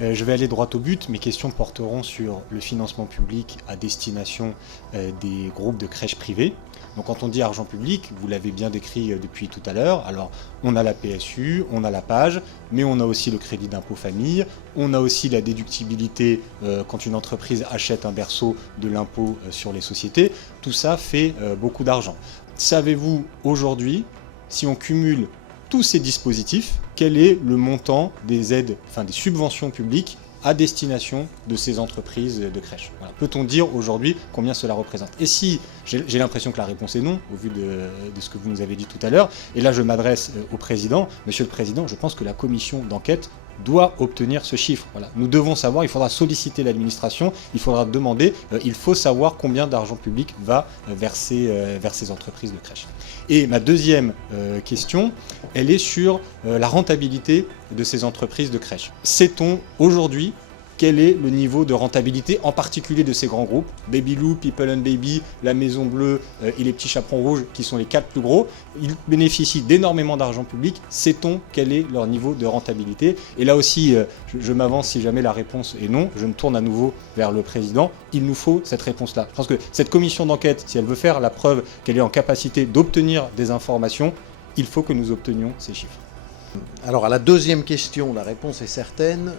Je vais aller droit au but. Mes questions porteront sur le financement public à destination des groupes de crèches privées. Donc quand on dit argent public, vous l'avez bien décrit depuis tout à l'heure, alors on a la PSU, on a la PAJE, mais on a aussi le crédit d'impôt famille, on a aussi la déductibilité quand une entreprise achète un berceau de l'impôt sur les sociétés. Tout ça fait beaucoup d'argent. Savez-vous aujourd'hui, si on cumule tous ces dispositifs, quel est le montant des aides, enfin des subventions publiques à destination de ces entreprises de crèches? Voilà. Peut-on dire aujourd'hui combien cela représente? Et si, j'ai l'impression que la réponse est non, au vu de ce que vous nous avez dit tout à l'heure, et là je m'adresse au Président. Monsieur le Président, je pense que la commission d'enquête doit obtenir ce chiffre. Voilà. Nous devons savoir, il faudra solliciter l'administration, il faudra demander, il faut savoir combien d'argent public va vers ces entreprises de crèches. Et ma deuxième question, elle est sur la rentabilité de ces entreprises de crèches. Sait-on aujourd'hui quel est le niveau de rentabilité, en particulier de ces grands groupes, Babylou, People and Baby, La Maison Bleue et les Petits Chaperons Rouges, qui sont les 4 plus gros? Ils bénéficient d'énormément d'argent public. Sait-on quel est leur niveau de rentabilité? Et là aussi, je m'avance si jamais la réponse est non. Je me tourne à nouveau vers le Président. Il nous faut cette réponse-là. Je pense que cette commission d'enquête, si elle veut faire la preuve qu'elle est en capacité d'obtenir des informations, il faut que nous obtenions ces chiffres. Alors à la deuxième question, la réponse est certaine.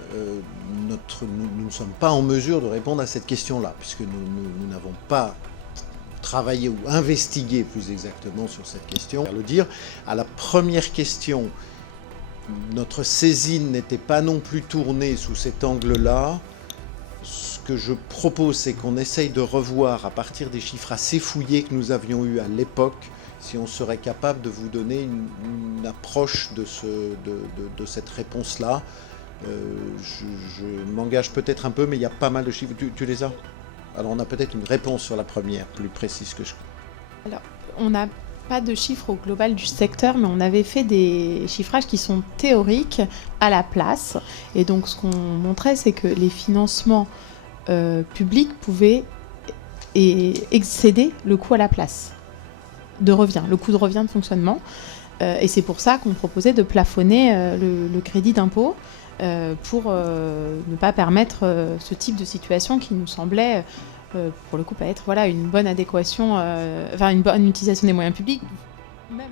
Nous ne sommes pas en mesure de répondre à cette question-là, puisque nous n'avons pas travaillé ou investigué plus exactement sur cette question. À le dire, à la première question, notre saisine n'était pas non plus tournée sous cet angle-là. Ce que je propose, c'est qu'on essaye de revoir à partir des chiffres assez fouillés que nous avions eus à l'époque, si on serait capable de vous donner une approche de cette réponse-là. Je m'engage peut-être un peu, mais il y a pas mal de chiffres. Tu les as? Alors on a peut-être une réponse sur la première, plus précise que je... Alors, on n'a pas de chiffres au global du secteur, mais on avait fait des chiffrages qui sont théoriques à la place. Et donc ce qu'on montrait, c'est que les financements publics pouvaient excéder le coût à la place de revient, le coût de revient de fonctionnement. Et c'est pour ça qu'on proposait de plafonner le crédit d'impôt pour ne pas permettre ce type de situation qui nous semblait, pour le coup, pas être une bonne adéquation, une bonne utilisation des moyens publics. Même